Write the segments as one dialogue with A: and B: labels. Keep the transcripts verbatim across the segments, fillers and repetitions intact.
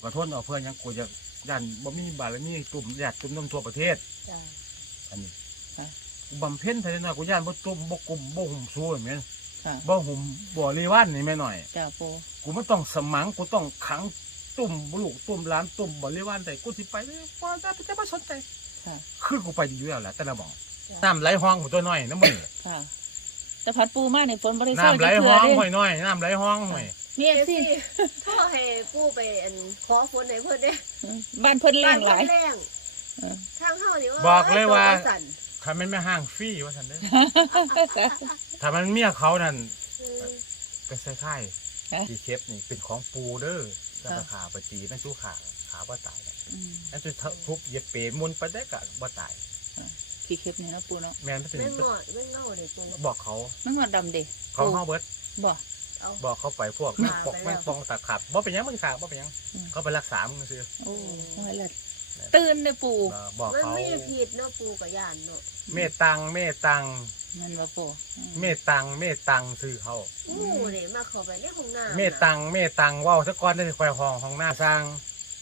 A: กระทนเอาเพื่อนยังกูจะยันบ่มีบารมีตุ่มญาติตุ่มน้ำทั่วประเทศอันนี้กูบำเพ็ญภายในหน่อยกูย่านบ่ตุ่มบ่กลุ่มบ่หุ่มสู้เหมือนบ่หุ่มบ่รีวันนี่แม่หน่อย
B: จ้าปู
A: กูไม่ต้องสมังกูต้องขังตุ่มลูกตุ่มหลานตุ่มบ่รีวันแต่กูสิไปเลยบ่ได้จะมาสนใจคือกูไปอยู่แล้วแหละแต่ละบ่น้ำไหลห้องตัวน้อยน้ำมัน
B: ค่ะแต่พัดปูมากในฝนบริสุทธิ์
A: น้ำไหลห้องห่วยน้อยน้ำไหลห้องห่วย
C: มีสิพ่อให้ปูไปอันขอฝนให้เพิ่นเด้
B: บ้านเพิ่นแรงหลาย
C: ทางเฮานี่ว่า
A: บอกเลยว่าถ้ามันไม่ห่างฟรีว่าซั่นเด้อถ้ามันเมียเขานั่นก็ใส่ไข่ที่เค็บนี่เป็นของปูเด้อแล้วก็ขาไปตีนั่นจู้ขาขาบ่ตายนั่นจะทุบเหยียบเปมุนไปได้ก็บ่ตาย
B: ขี้เค็บนี่นะปูเนาะ
A: แม่นเป็น
C: แม่งอดแม่งเงาเด้ปู
A: บอกเขา
B: แม่งอดดำเด้
A: เขาเฮาเบิด
B: บอก
A: บอกเขาไปพวกแม่ปกแม่ปองตัดขาดบ่เป็นยังมึงขาดบ่เป็นยังเขาไปรักษามึงซื้อ
B: โอ้ยเลยตื่นเลยปู่
A: บอกเขา
C: มันไม่ผิดเนาะปู่กับย่านเนาะ
A: เมตตังเมตตัง
B: มันว่าปู่
A: เมตตังเมตตังซื้อเขา
C: โอ้เดี๋ยวมาเข้าไปในห้องน้ำ
A: เมตตังเมตตังว่าวสักก้อนได้ควายห้องห้องหน้าสร้าง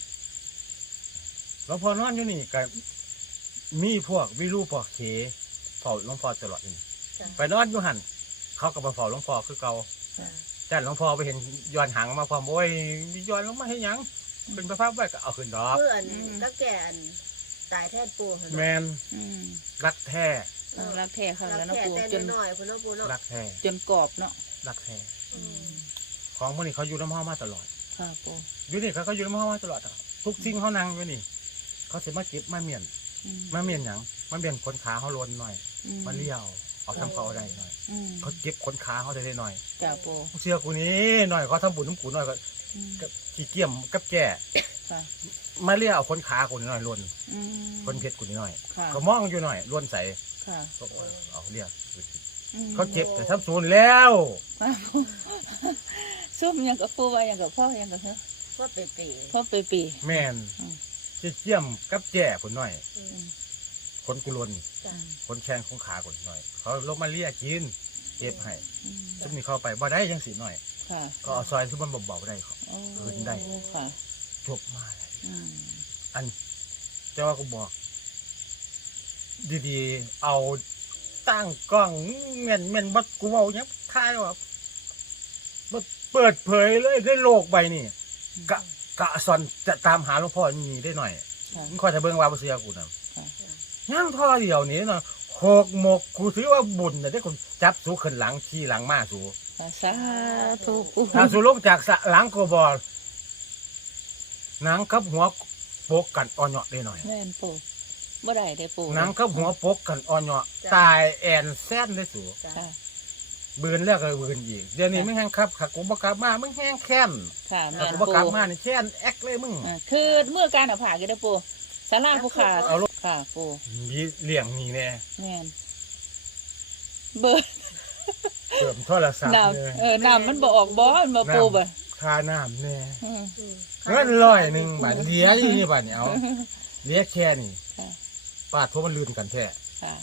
A: หลวงพ่อนอนอยู่นี่ก็มีพวกวิรูปเขเฝ้าหลวงพ่อตลอดนี่ไปนอนอยู่หันเขาก็มาเฝ้าหลวงพ่อคือเก่าจ้าหลวงพ่อไปเห็นย้อนหางมาความโอ้ยมีย้อนลงมาให้ยังเป็นพระภาพไว้ก็เอาขึ้นดอก
C: เพื่อนก็แก่ตายแท้ปู
A: แมนรักแท้
B: รักแท้ค่ะแล้วนะปู
C: จนหน่อยพุ่นเนาะปูเนาะ
A: รักแท้
B: จนกรอบเนาะ
A: รักแท้ของพวกนี้เขาอยู่น้ำห้อมาตลอด
B: ค่ะปู
A: อยู่นี่เขาเขาอยู่น้ำห้อมาตลอดทุกสิ่งเขานั่งอยู่นี่เขาเสร็จมาเก็บมาเมียนมาเมียนหยังมาเมียนขนขาเขาล้นหน่อยมาเลี้ยวเอาทำเขาได้หน่อยเขาเก็บขนขาเขาได้หน่อย
B: จ้าปู
A: เชื่อกูนี้หน่อยเขาทำบุญน้ำกูหน่อยก็ขี้เกียมกับแก่มาเลี้ยเอาขนขากูหน่อยล้นคนเพชรกูหน่อยก็มองอยู่หน่อยล้นใส่ก็เอาเลี้ยเขาเก็บแต่ทำศูนย์แล้ว
B: ซุ่มยังกับปูว่ายังกับพ่อยังกับเธอ
C: พ่อเปปี
B: พ่อเปปี
A: แม่นขี้เกียมกับแก่กูหน่อยคนกุลนคนแข้งของขาคนหน่อยเขาลงมาเลี้ยกินเก็บให้ซึ่งมีเข้าไปบ่ได้ยังสีหน่อยก็เอาซอยที่มันเบาๆได้เขาคืนได้จบมาเลยอันเจ้าก็บอกดีๆเอาตั้งกล้องเงี้ยเงี้ยบัดกูเอาเนี้ยค่ายว่าเปิดเผยเลยได้โลกใบนี่กะกะซอนจะตามหาหลวงพ่อมีได้หน่อยมึงคอยจะเบิ่งว่าเสียกูนะย่างท่อเดียวนี้เนาะหกหมกกูถือว่าบุญนะได้คนจับสูขึ้นหลังขี่หลังมาสู
B: สาธุ
A: ถ้าสูลงจากหลังกูบอลหนังกับหัวโปกกันอ่อนเหาะได้หน่อย
B: แม่นปูบ่ได้ได้ปู
A: หนังกับหัวโปกกันอ่อนเหาะตายแอนแซนได้สูเบือนแล้วก็เบือนอีกเดี๋ยวนี้มึงแห้งครับขักกูบักลับมามึงแห้งแค้น
B: ค่ะ
A: ขักกูบักลับมานี่แค้นแอกเลยมึง
B: คือเมื่อการเอาผ่ากันได้ปูสาราผู้ขาดค่ะปู
A: มีเลี้ยงนี่แน่
B: แม่นเบิด
A: เติมโทรศัพท์
B: เนี่ยเออน้ำมันบ่ออกบ่มันบ่ปูบ่
A: ค่าน้ำแน่เงินร้อยหนึ่งบาทเลี้ยอยู่นี่บาทเนี่ยเอาเลี้ยแค่นี่ป้าโทรมันลืมกันแท้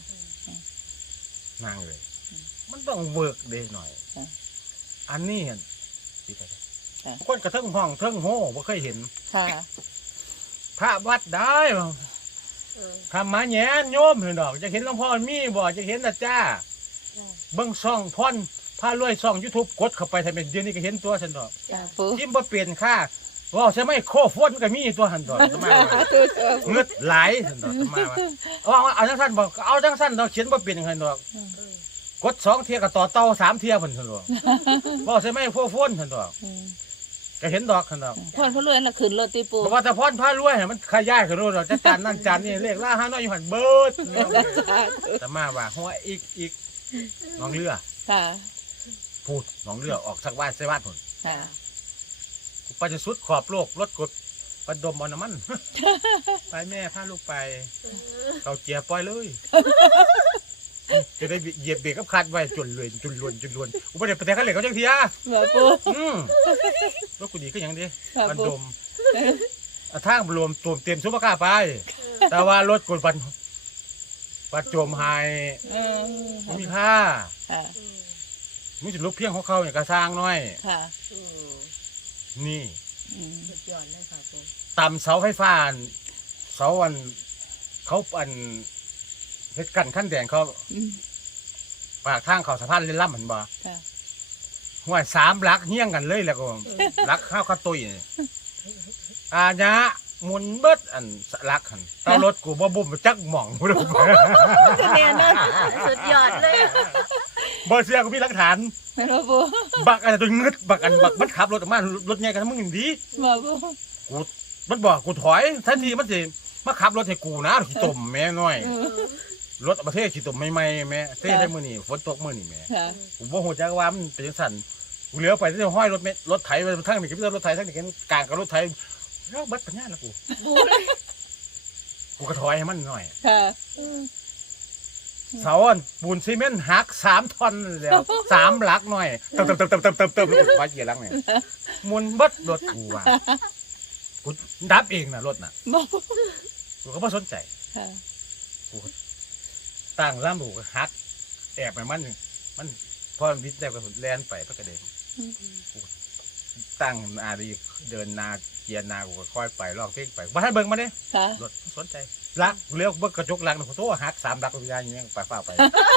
A: นั่งเลยมันต้องเวิร์กเดย์หน่อยอันนี้เห็นคนกระเทิงห้องเทิงโห่ไม่เคยเห็นพระวัดได้ทำมาแง่โยมเห็นดอกจะเห็นหลวงพ่อมีบ่จะเห็นนะจ้าเบิ้งซ่องพ่อนพาลวยซ่องยูทูบกดเข้าไปทำเป็นเดี๋ยวนี้ก็เห็นตัวฉันดอกทิมบ่เปลี่ยนค่าว่าใช่ไหมโคฟนก็มีตัวหันดอกมาเงือดไหลฉันดอกมาว่าเอาจังสั้นบอกเอาจังสั้นดอกเขียนบ่เปลี่ยนหันดอกกดสองเทียกับต่อเต้าสามเทียพันฉันดอกว่าใช่ไหมโคฟนฉันดอกก็เห็นดอกขันดอก
B: พ่อนพระรวยน่ะขึ้นรถตีปู
A: บอกว่าแต่พ่อนพระรวยมันขยายขึ้นรถจะจานนั่นจานนี่เลขล่าห้าน้อยอยู่หันเบิร์ดแต่มาว่าหัวอีกอีกน้องเรือ
B: ค่ะ
A: พูดน้องเรือออกสักว่าเสวัสดิ์ผล
B: ค่ะ
A: ไปจะสุดขอบโลกรถกดประดมเอาน้ำมันไปแม่พาลูกไปเขาเจียปล่อยเลยจะได้เหยียบเบรกกับคัดไว้จนเลยจนลวนจนลวนอุปเดชประเทศเขาเหล็กเขาจังเทีย
B: เหมือนปู
A: รถกูดีก็ยังดีบันดมทางรวมตัวเต็มซุปเปอร์คาร์ไปแต่ว่ารถกูปันปัดโจมหายมีค่ามีจุดลุกเพียงของเขาอย่างกระซังน้อยนี่
B: อืม
C: สุดยอดเลยค่ะปู
A: ตำเสาไฟฟ้าอันเสาอันเขาอันเฮ็ดกันขั้นแดงเขา
B: อืม
A: ปากทางเขาสะพานเล่นล่ำเห็นบ่
B: ค่ะ
A: ห่วยสามหลักเฮี้ยงกันเลยแล้วก็หลักข้าวข้าวตุยนี่อาญะหมุนเบิดอันสลักหันตารถกูบ่บุ่มจักหม่องบ่รู้
B: จะแน่นอน
C: สุดยอดเลย
A: บ่เชื่อกูมีหลักฐาน
B: แม่นบ่ปู
A: บักอันตัวงึดบักอันบักมันขับรถออกมารถใหญ่กันมึงดี
B: บ่ปู
A: กูมันบอกกูถอยทันทีมันสิมาขับรถให้กูนะขี้ตมแม่น้อย
B: เออ
A: รถประเทศขี้ตมใหม่ๆแม่เท่ได้มื้อนี้ฝนตกมื้อนี้แม่
B: ค่ะ
A: กูบ่ฮู้จักว่ามันเป็นจังซั่นกูเลี้ยวไปที่ห้อยรถเมรถไถไปทางนี้ก็มีรถไถทางนี้ก็กลางกับรถไถแล้วเบิดปัญญาแล้วกู
C: บูเลย
A: กูก็ถอยให้มันหน่อย
B: ค่ะ
A: เสาอันปูนซีเมนต์หักสามท่อนแล้วสามหลักหน่อยเติมเติมเติมเติมเติมเติมเติมแล้วกูถอยเกียร์หลังเนี่ยหมุนเบิดรถกูว่ะกูดับเองน่ะรถน่ะ
B: บ่ปู
A: กูก็บ่สนใจ
B: ค่ะ
A: ตั้งล่ำกูก็หักแอบไปมันมันพอมันวิทย์ได้ก็แล่นไปพักกระเด็นตั้งอาดีเดินนาเกียร์นากูก็ค่อยไปลอกเพลงไปว่าให้เบิ่งมาเด้
B: ค่ะ
A: รถสนใจลักเลี้ยวเบิ่งกระจกลักนะกูโตหักสามลักกูยางอย่างเงี้ยไปฟ้าไป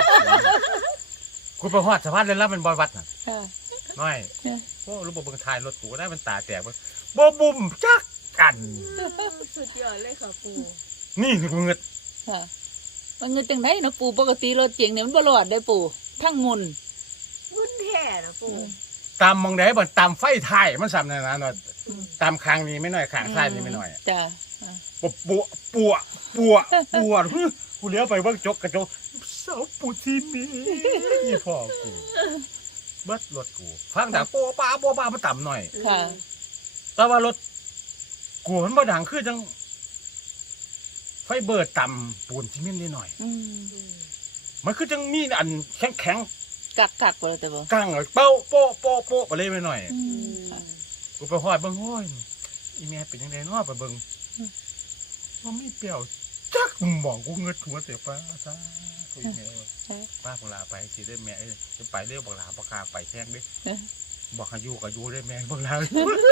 A: กูไปฮอดสะพานเลยแล้วมันบอยวัดน่ะ
B: ค่ะ
A: น้อย
B: เนี่ย
A: โอ้รู้บ่เบิ่งท้ายรถกูก็ได้มันตาแตกบ่บ่บุ่มจักกัน
C: สุดยอดเลยค่ะปู
A: นี่คือกูเงิด
B: ค่ะมันเงินจังไดเนาะปูปกติรถเก๋งเนี่ยมันบ่รอดเด้อปูทั้งมุน
C: บุญแท้นะปู
A: ตามมองได้บ่ตามไฟท้ายมันซ้ำนั่นนะเนาะตามคางนี้ไม่น้อยคางท้ายนี่ไม่น้อย
B: จ้ะ
A: ปวปัวปัวปัวปัวฮึกูเลี้ยวไปเบิ่งจกกระจกเสาปูที่มีนี่พ่อกูเบิดรถกูฟังดังโปป้าโปป้ามาต่ำหน่อย
B: ค่ะ
A: แต่ว่ารถกูมันบ่ดังคือจังไฟเบิดต่ำปูนซีเมนต์นิดหน่อย
B: อืม
A: มันคือจังมีอันแข็งแข็ง
B: กักกักบ่แต่บ่
A: ๆกั้งเลยเป้าโป๊ะโป๊ะโป๊ะไปเลยไปหน่อย
B: อืมค่ะ
A: กูไปหอดเบิ่งโอ้ยอีแม่เป็นยังไงเนาะไปเบิ่งว่ามีเปรี้ยวจักหมองกูเงิดหัวเสียป้าซะกูอีแม่ว่าป้าพวกลาไปสิได้แม่เอ้ยจะไปเรียกบักหลาบักคาไปแท่งเด้บอกให้อยู่ก็อยู่ได้แม่บักหลา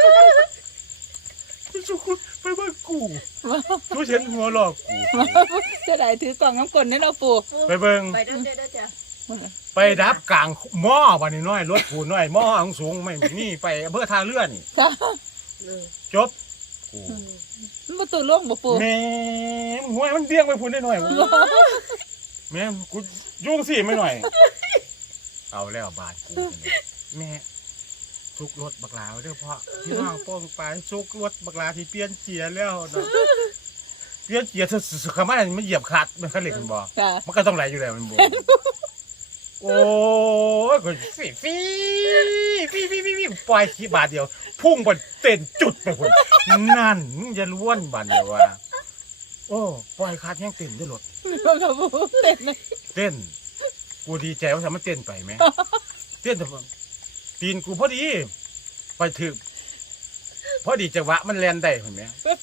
A: ที่สุดไปเบิ่งกูกูเห็นหัวหลอกกู
B: จะได้ถือกล่องน้ำกลเนี่ยเนาะปู
A: ไปเบิ่ง
C: ไปเด้อเด้อเด้อจ้ะ
A: ไปดับกลางหม้อวันนี้น้อยรถกูน้อยหม้ออังสูงไม่นี่ไปอำเภอท่าเรือนี่
B: ค่ะ
C: เออ
A: จบกู
B: มันบ่ตัวล่วงบ่ปู
A: แม่งหัวมันเบี้ยงไปพูนได้หน่อยแม่งกูยุ่งสิไม่หน่อย เอาแล้วบาดกูแม่ซุกรถบักลาไว้เด้อพ่อพี่น้องโป้งไปซุกรถบักลาที่เปลี่ยนเกียร์แล้วเนาะเปลี่ยนเกียร์สุดๆคำว่ามันเหยียบขาดมันก็เหล็กมันบ่
B: ค่ะ
A: มันก็ต้องไหลอยู่แล้วมันบ่โอ้ยกูฟีฟีฟีฟีฟีฟีปล่อยขี้บาทเดียว พุ่งบนเต้นจุดไปพุ่นนั่นมึงจะล้วนบันเลยว่าโอ้ปล่อยขาดแห้งเต้นด้วยรถ
B: ค่ะปูเต้นนะ
A: เต้น กูดีใจว่าทำมันเต้นไปไหม เต้นแต่ว่าตีนกูพอดี ไปถึงพอดีจังหวะมันแลนได้เห็นไหม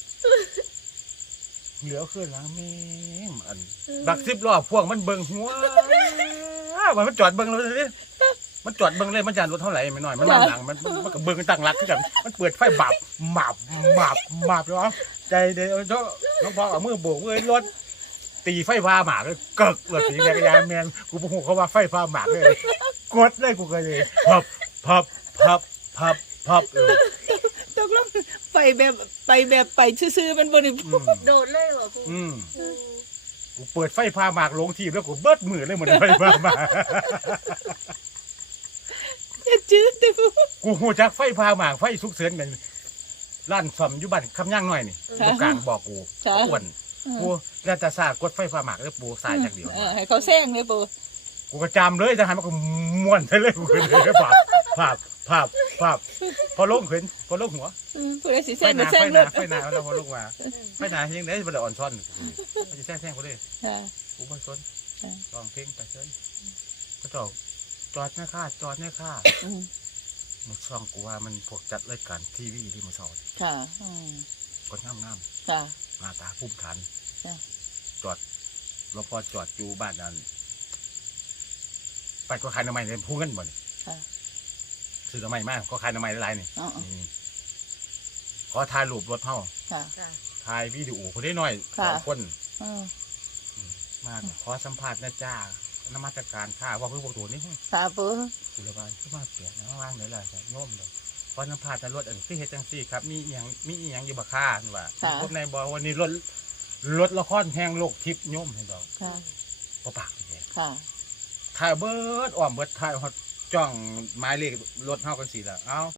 A: เหลือขึ้นหลังแม่งอันบักซิบรอบพวกมันเบิ่งหัวมันจอดเบิ่งเลยดิมันจอดเบิ่งเลยมันจานรถเท่าไหร่ไม่น้อยมันมาหลังมันมันก็เบิ่งตั้งรักที่กันมันเปิดไฟบับหมับหมับหมับเนาะใจเดียวเจ้าน้องพ่อเอามือโบกเลยรถตีไฟฟ้าหมากเลยเกิกเลยตีแรงยานแมนกูพูดเขาว่าไฟฟ้าหมากเลยกดเลยกูก็เลยพับพับพับพับพับเออ
B: ตกลงไปแบบไปแบบไปซื่อๆมันบ่ได้
A: อืม
C: โดดเลยเหรอปู
A: อืม
C: อืม
A: กูเปิดไฟฟ้าหมากลงทีแล้วกูเบิดมือเลยเหมือนไฟฟ้าหมาก
B: อย่าจืดเด้อปู
A: กูหูจักไฟฟ้าหมากไฟสุกเสริญกันร้านซ่อมอยู่บ้านคำย่างหน่อยนี่ตรงกลางบอกกูอ้วนกูแล้วจะซากดไฟฟ้าหมากแล้วปูสายอย่างเดียว
B: เออให้เขาแซงเลยปู
A: กูก็จำเลยจะให้มันก็ม้วนไปเลยกูเลยภาพภาพภาพภาพพอลงเห็นพอลงหัว
B: อืมผู้ใดสิแซ
A: ไฟ
B: ง
A: ห
B: ก็
A: นา
B: แซ
A: ไฟ
B: ง
A: ห
B: เล
A: นาย ไฟหนาแล้วพอลงมาไฟหนายังไงมันเลยอ่อนซ่อนมันจะแซงแซงกูเลย
B: ค่ะ
A: กูไปซน
B: ค่ะ
A: ลองเพลงไปเลยก็จอดจอดเนี่ยค่ะจอดเนี่ยค่ะ
B: อืม
A: มึงช่องกูว่ามันพวกจัดรายการทีวีที่มาสอน
B: ค่ะอืม
A: คนงามงาม
B: ค่ะ
A: ๆหน้าตาพุ่มทัน
B: จ้ะ
A: จอดเราพอจอดอยู่บ้านนั้นไปก็ขายน้ำมันเลยพูดกันบ่น
B: ค่ะ
A: ซื้อน้ำมันมากก็ขายน้ำมันหลายๆนี่
B: อ๋อ
A: อืมอถ่ายรูปรถเฮา
B: ค่ะ
C: ค่ะ
A: ถ่ายวิดีโอคนได้น้อย
B: ค่ะ
A: สองคน
B: เออ
A: มากขอสัมภาษณ์นะจ้านมัสการข้าว่าคือพวกตัวนี้
B: ค่ะปู
A: กูเลยว่าคือมาเปลี่ยนนะว่างเลยล่ะจะโน้มเลยขอสัมภาษณ์แต่รถอันที่เฮ็ดจังซี่ครับมีอีหยังมีอีหยังอยู่บ่ค่าว่าพวกนายบอกวันนี้รถรถละครแห่งโลกทิพย์โยมให้ดอก
B: ค่ะ
A: บ่ปากเลย
B: ค่ะ
A: ถ่ายเบิดอ้อมเบิดถ่ายฮอดจ้องหมายเลขรถเฮากันสิล่ะเอ้า